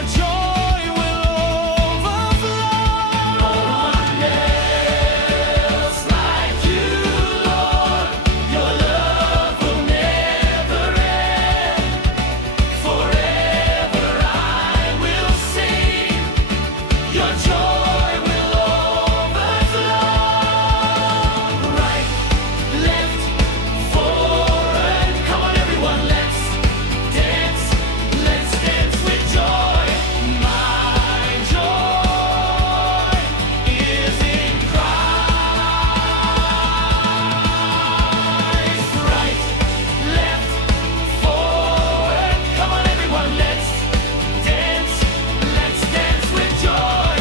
your joy will overflow. No one else like you, Lord. Your love will never end. Forever I will sing. Your joy will overflow. Right, left, forward. Come on, everyone, let's dance. Let's dance with joy. My joy is in Christ. Right, left, forward. Come on, everyone, let's dance. Let's dance with joy.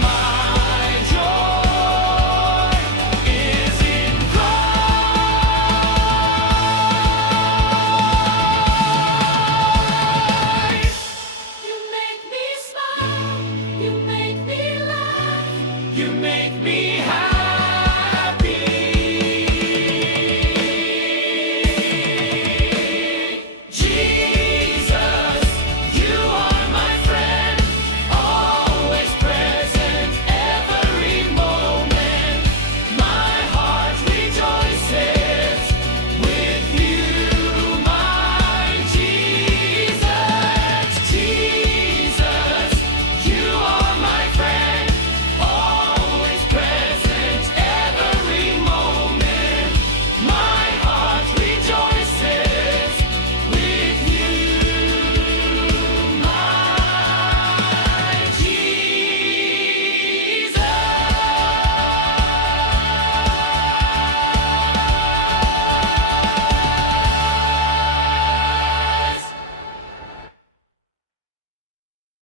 My joy is in Christ. You make me smile. You make me laugh. You make me